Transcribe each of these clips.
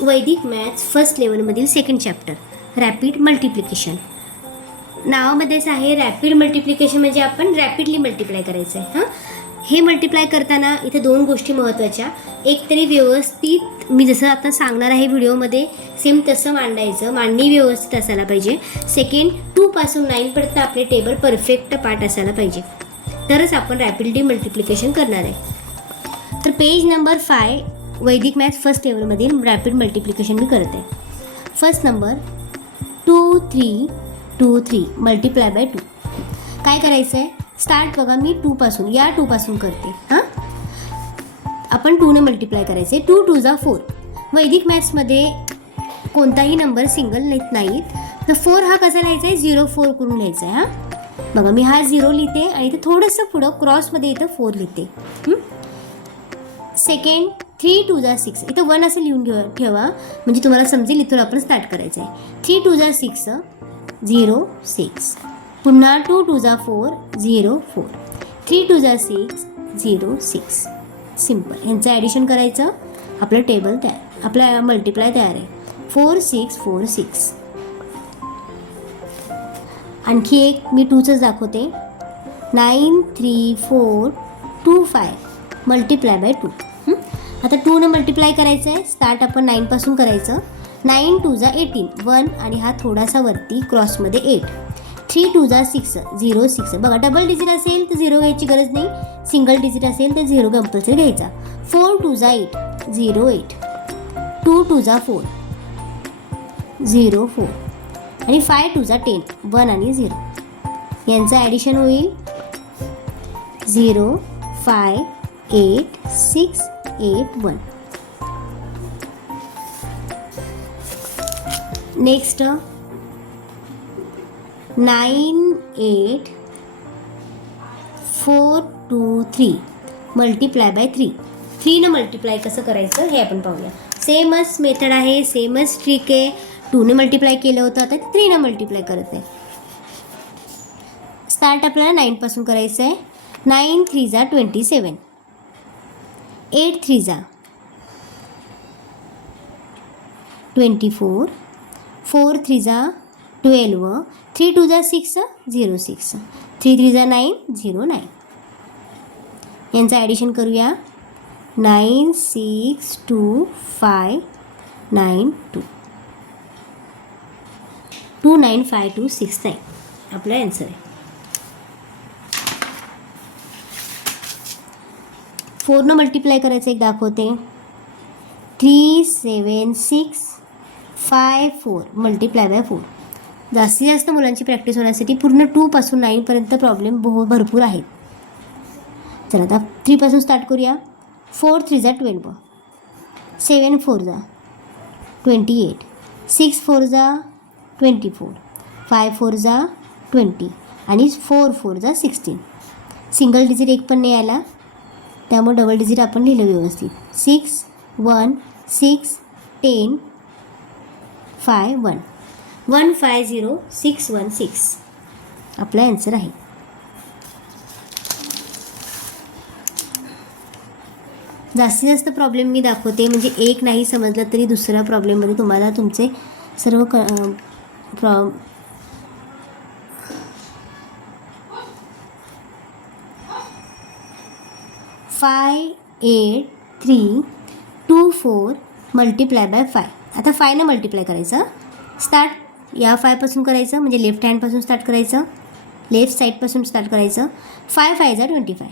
वैदिक maths first लेवलमधील second chapter rapid multiplication. नावामध्येच आहे रॅपिड मल्टिप्लिकेशन, म्हणजे आपण रॅपिडली मल्टिप्लाय करायचं आहे. हे मल्टिप्लाय करताना इथे दोन गोष्टी महत्त्वाच्या. एक तरी व्यवस्थित मी जसं आता सांगणार आहे व्हिडिओमध्ये सेम तसं मांडायचं, मांडणी व्यवस्थित असायला पाहिजे. सेकंड 2 पासून 9 पर्यंत आपले टेबल परफेक्ट पाठ असायला पाहिजे, तरच आपण रॅपिडली मल्टिप्लिकेशन करणार आहे. तर पेज नंबर 5 वैदिक मॅथ्स फर्स्ट लेवलमधील रॅपिड मल्टिप्लिकेशन मी करते. First number 2 3 2 3 multiply by 2. काय करायचं आहे, स्टार्ट बघा मी 2 पासून, या 2 पासून करते. आपण 2 ने मल्टिप्लाय करायचे. 2 2 जा 4. वैदिक मॅथ्समध्ये कोणताही नंबर सिंगल नाहीत. तर 4 हा कसा लिहायचा आहे, 0 4 करून लिहायचा आहे. बघा मी हा 0 लिहिते आणि इथं थोडंसं पुढं क्रॉसमध्ये इथं 4 लिहिते. सेकंड 3 2 जा 6. इथं 1 असं लिहून ठेवा म्हणजे तुम्हाला समजेल इथून आपण स्टार्ट करायचं आहे. 3 2 जा 6 0 6. पुन्हा 2 2 जा 4 0 4. 3 2 जा 6 0 6. सिम्पल. यांचं ॲडिशन करायचं, आपलं टेबल तयार, आपला मल्टिप्लाय तयार आहे. 4 6 4 6. आणखी एक मी 2चंच दाखवते. 9 3 4 2 5 मल्टिप्लाय बाय 2. आता 2 ने मल्टिप्लाय करायचं आहे. स्टार्ट आपण 9 पासून करायचं. 9 2 जा 18 1 आणि हा थोडासा वरती क्रॉसमध्ये 8. 3 2 जा 6 0 6. बघा डबल डिजिट असेल तर 0 घ्यायची गरज नाही, सिंगल डिजिट असेल तर 0 कंपल्सरी घ्यायचा. 4 2 जा 8 0 8. 2 2 जा 4 0 4 आणि 5 2 जा 10 1 आणि 0. यांचं ॲडिशन होईल 0 5 8 6 8 1. Next 9 8 4 2 3 multiply by 3. 3 ने मल्टिप्लाय कसं करायचं हे आपण पाहूया. सेमच मेथड आहे, सेमच ट्रिक आहे. 2 ने मल्टिप्लाय केलं होतं, आता 3 ने मल्टिप्लाय करत आहे. स्टार्ट आपल्याला 9 पासून करायचं आहे. 9 3 जा 27. 8 3 जा 24. 4 3 जा 12. 3 2 जा 6 0 6. 3 3 जा 9 0 9. यांचं ॲडिशन करूया. 9 6 2 5 9 2. 2 9 5 2 6 9 आपला ॲन्सर आहे. 4 न मल्टिप्लाय करायचं एक दाखवते. 3 7 6 5 4 मल्टिप्लाय बाय 4. जास्तीत जास्त मुलांची प्रॅक्टिस होण्यासाठी पूर्ण 2 पासून 9 पर्यंत प्रॉब्लेम भरपूर आहेत. चला आता 3 पासून स्टार्ट करूया. 4 3 जा 12. 7 4 जा 28. 6 4 जा 24. 5 4 जा 20 आणि 4 4 जा 16. सिंगल डिजिट एक पण नाही आला, त्यामुळे डबल डिजिट आपण लिहिलं व्यवस्थित. 6 1 6 10 5 1 1 5 0 6 1 6 आपला ॲन्सर आहे. जास्तीत जास्त प्रॉब्लेम मी दाखवते, म्हणजे एक नाही समजलं तरी दुसऱ्या प्रॉब्लेममध्ये तुम्हाला तुमचे सर्व 5 8 3 2 4 मल्टिप्लाय बाय 5. आता 5 ने मल्टिप्लाय करायचं. स्टार्ट या 5 पासून करायचं, म्हणजे लेफ्ट हँडपासून स्टार्ट करायचं, लेफ्ट साईडपासून स्टार्ट करायचं. 5 5 जा 25.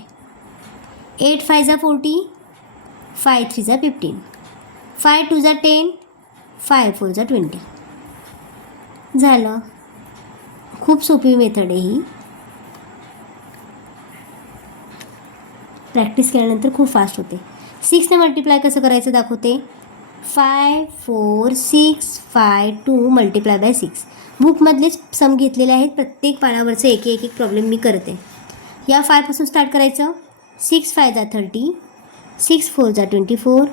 8 5 जा 40. 5 3 जा 15. 5 2 जा 10. 5 4 जा 20. झालं. खूप सोपी मेथड आहे ही. प्रॅक्टिस केल्यानंतर खूप फास्ट होते. 6 ने मल्टिप्लाय कसं करायचं दाखवते. 5 4 6 5 2 मल्टिप्लाय बाय 6. बुकमधलेच सम घेतलेले आहेत. प्रत्येक पानावरचं एक एक प्रॉब्लेम मी करते. या 5 पासून स्टार्ट करायचं. 6 5 जा 30. 6 4 जा 24.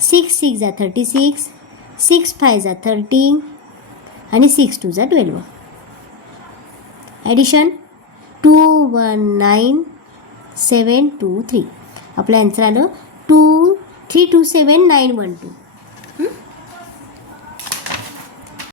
6 6 जा 36. 6 5 जा 30 आणि 6 2 जा 12. ॲडिशन 2 1 9 7 2 3. आपलं ॲन्सर आलं 2 3 2 7 9 1 2.